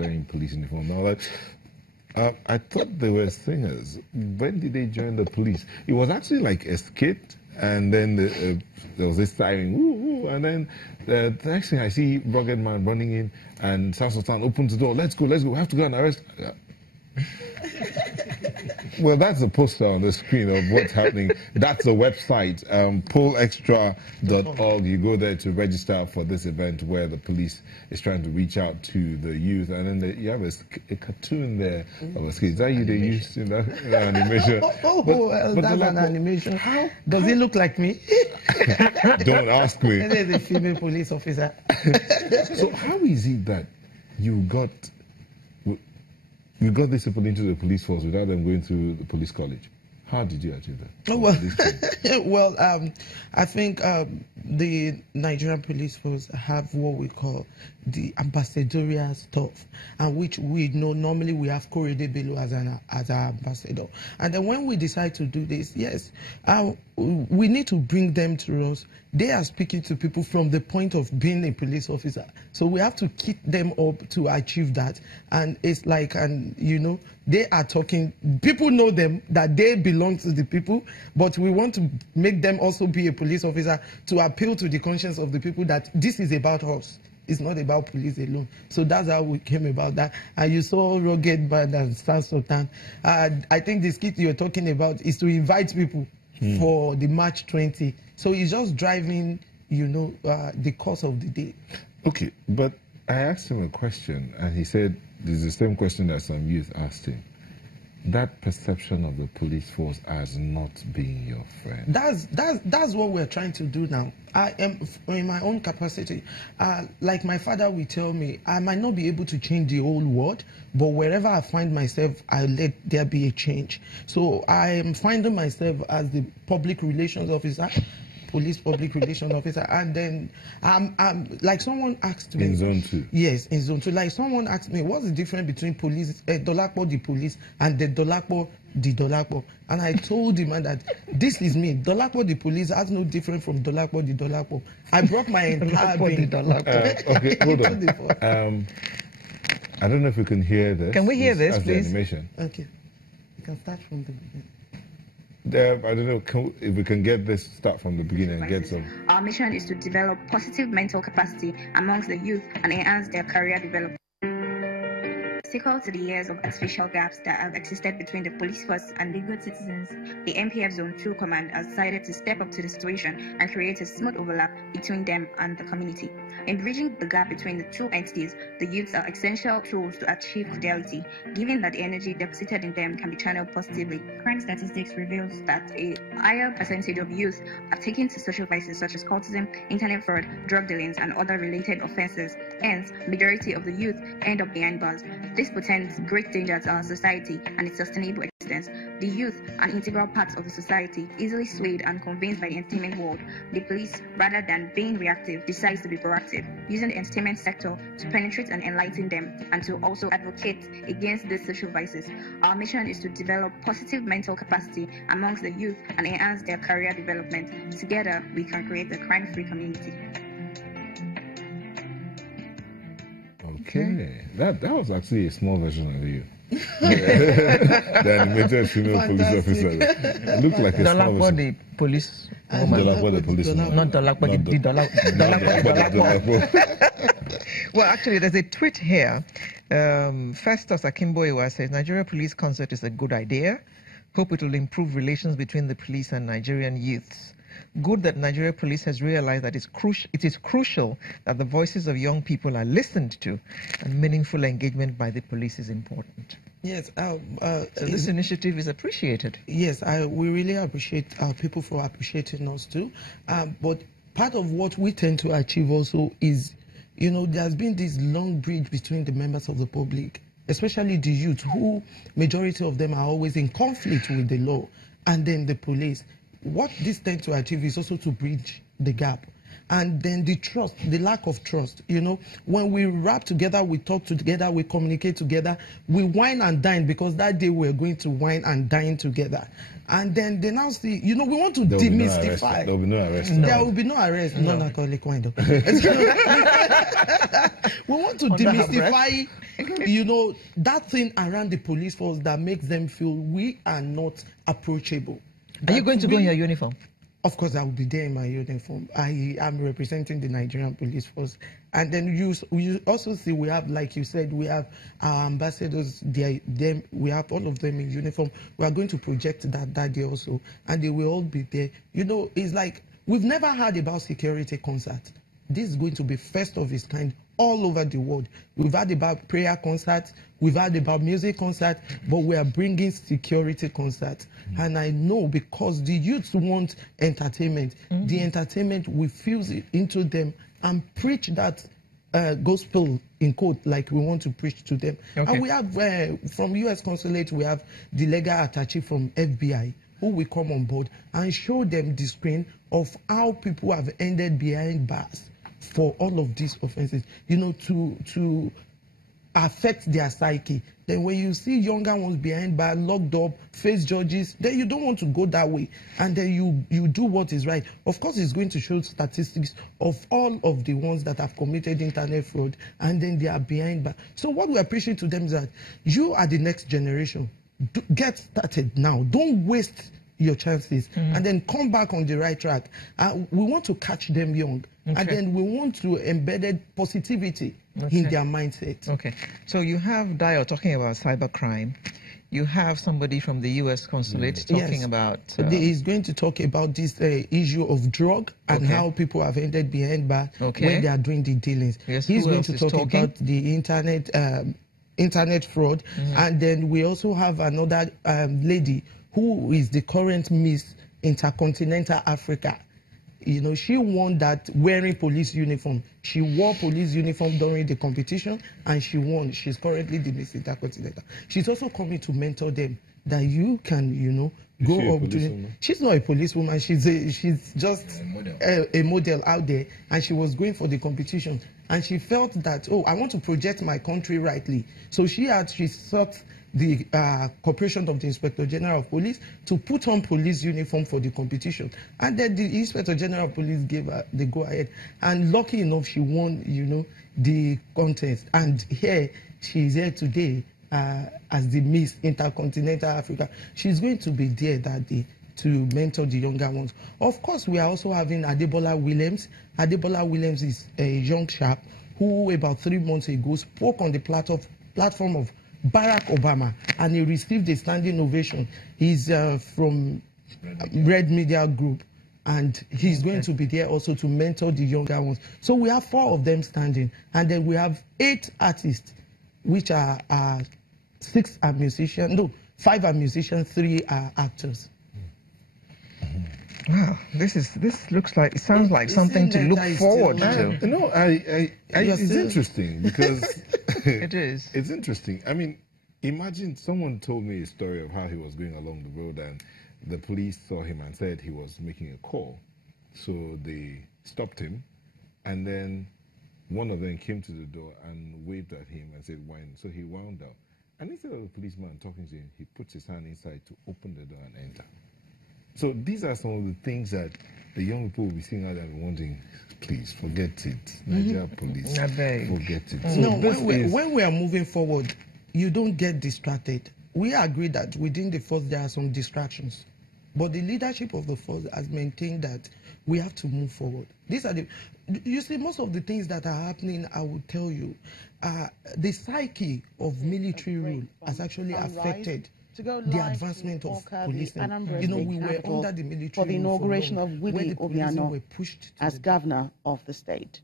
wearing police uniform. Now, I thought they were singers. When did they join the police? It was actually like a skit, and then there was this siren, woo, woo, and then the next thing I see, rugged man running in, and South Sultan opens the door. Let's go, we have to go and arrest. Well, that's a poster on the screen of what's happening. That's the website, pollextra.org. You go there to register for this event where the police is trying to reach out to the youth. And then you have a cartoon there of a skit. Is that you they used in that animation? But that's an animation. How does it look like me? Don't ask me. And there's a female police officer. So how is it that you got these people into the police force without them going through the police college? How did you achieve that? Well, I think the Nigerian police force have what we call the ambassadorial stuff, and which we know normally we have Korede Bello as our ambassador. And then when we decide to do this, yes, we need to bring them to us. They are speaking to people from the point of being a police officer. So we have to keep them up to achieve that. And it's like, they are talking, people know them, that they belong to the people, but we want to make them also be a police officer to appeal to the conscience of the people that this is about us. It's not about police alone. So that's how we came about that. And you saw Rugged Band and South Sultan. I think the skit you're talking about is to invite people for the March 20. So it's just driving, the course of the day. Okay, but I asked him a question, and he said, this is the same question that some youth asked him. That perception of the police force as not being your friend. That's what we're trying to do now. I am, in my own capacity, like my father will tell me, I might not be able to change the whole world, but wherever I find myself, I let there be a change. So I am finding myself as the public relations officer, police public relations officer, and then like someone asked me in zone 2. Yes, in zone 2. Like someone asked me, what's the difference between police, Dolapo the police, and the Dolapo the Dolapo? And I told him that this is me. Dolapo the police has no different from Dolapo the Dolapo. I brought my entire being. Okay, hold on. I don't know if we can hear this. Can we hear this, please? Animation. Okay, you can start from the beginning. I don't know if we can get this, start from the beginning and get some. Our mission is to develop positive mental capacity amongst the youth and enhance their career development. Obstacle to the years of artificial gaps that have existed between the police force and the good citizens, the MPF Zone 2 Command has decided to step up to the situation and create a smooth overlap between them and the community. In bridging the gap between the two entities, the youths are essential tools to achieve fidelity, given that the energy deposited in them can be channeled positively. Current statistics reveals that a higher percentage of youth are taken to social vices such as cultism, internet fraud, drug dealings, and other related offenses. Hence, majority of the youth end up behind bars. This portends great danger to our society and its sustainable existence. The youth, an integral part of the society, easily swayed and convinced by the entertainment world. The police, rather than being reactive, decides to be proactive, using the entertainment sector to penetrate and enlighten them, and to also advocate against these social vices. Our mission is to develop positive mental capacity amongst the youth and enhance their career development. Together, we can create a crime-free community. Okay, that was actually a small version of you. The animated female police officer. Looked like a small version. The police woman. Dolapo the police woman. Not Dolapo the Dolapo. Well, actually, there's a tweet here. Festus Akimboiwa says, Nigeria police concert is a good idea. Hope it will improve relations between the police and Nigerian youths. Good that Nigeria police has realized that it is crucial that the voices of young people are listened to, and meaningful engagement by the police is important. Yes. So this initiative is appreciated. Yes, we really appreciate people for appreciating us too. But part of what we tend to achieve also is, there's been this long bridge between the members of the public, especially the youth, who majority of them are always in conflict with the law, and then the police. What this tends to achieve is also to bridge the gap. And then the trust, the lack of trust, you know, when we rap together, we talk together, we communicate together, we wine and dine, because that day we're going to wine and dine together. And then they now see, you know, we want to demystify. There will be no arrest. There will be no arrest. No, non-alcoholic wine. We want to demystify, you know, that thing around the police force that makes them feel we are not approachable. Are you going to go in your uniform? Of course, I will be there in my uniform. I am representing the Nigerian police force. And then you also see we have, like you said, we have our ambassadors, we have all of them in uniform. We are going to project that day also, and they will all be there. You know, it's like we've never heard about security concert. This is going to be first of its kind all over the world. We've heard about prayer concerts, we've heard about music concerts, but we are bringing security concerts. And I know because the youth want entertainment, the entertainment will fuse it into them and preach that gospel in quote, like we want to preach to them. Okay. And we have from U.S. Consulate, we have the legal attaché from FBI who will come on board and show them the screen of how people have ended behind bars for all of these offenses, you know, to affect their psyche. Then when you see younger ones behind bars, locked up, face judges, then you don't want to go that way. And then you do what is right. Of course, it's going to show statistics of all of the ones that have committed internet fraud, and then they are behind bars. So what we are preaching to them is that you are the next generation. Get started now. Don't waste your chances, and then come back on the right track. We want to catch them young, and then we want to embed positivity in their mindset. Okay, so you have Dio talking about cybercrime. You have somebody from the U.S. Consulate talking about... He's going to talk about this issue of drug and how people have ended behind bars when they are doing the dealings. Yes, he's going to talk about the internet fraud, and then we also have another lady who is the current Miss Intercontinental Africa. You know, she won that wearing police uniform. She wore police uniform during the competition, and she won. She's currently the Miss Intercontinental. She's also coming to mentor them that you can, you know, go up to. She's not a policewoman. She's just a model out there, and she was going for the competition, and she felt that, oh, I want to project my country rightly. So she sought the cooperation of the Inspector General of Police to put on police uniform for the competition. And then the Inspector General of Police gave her the go-ahead. And lucky enough, she won, you know, the contest. And here, she's here today as the Miss Intercontinental Africa. She's going to be there that day to mentor the younger ones. Of course, we are also having Adebola Williams. Adebola Williams is a young chap who about 3 months ago spoke on the platform of Barack Obama, and he received a standing ovation. He's from Red Media Group, and he's going to be there also to mentor the younger ones. So we have 4 of them standing, and then we have 8 artists, which are 6 are musicians, no, 5 are musicians, 3 are actors. Wow, this looks like, it sounds like something to look forward to. No, it's interesting because it is. It's interesting. I mean, imagine someone told me a story of how he was going along the road and the police saw him and said he was making a call. So they stopped him, and then one of them came to the door and waved at him and said, "Wine." So he wound up. And instead of the policeman talking to him, he puts his hand inside to open the door and enter. So these are some of the things that the young people will be seeing out there and wondering, please, forget it. Nigeria police, forget it. So no, when we are moving forward, you don't get distracted. We agree that within the force there are some distractions. But the leadership of the force has maintained that we have to move forward. These are you see, most of the things that are happening, I will tell you, the psyche of military rule has actually affected the advancement of policing. You know, we were under the military for the inauguration of Willie Obiano were pushed as governor of the state.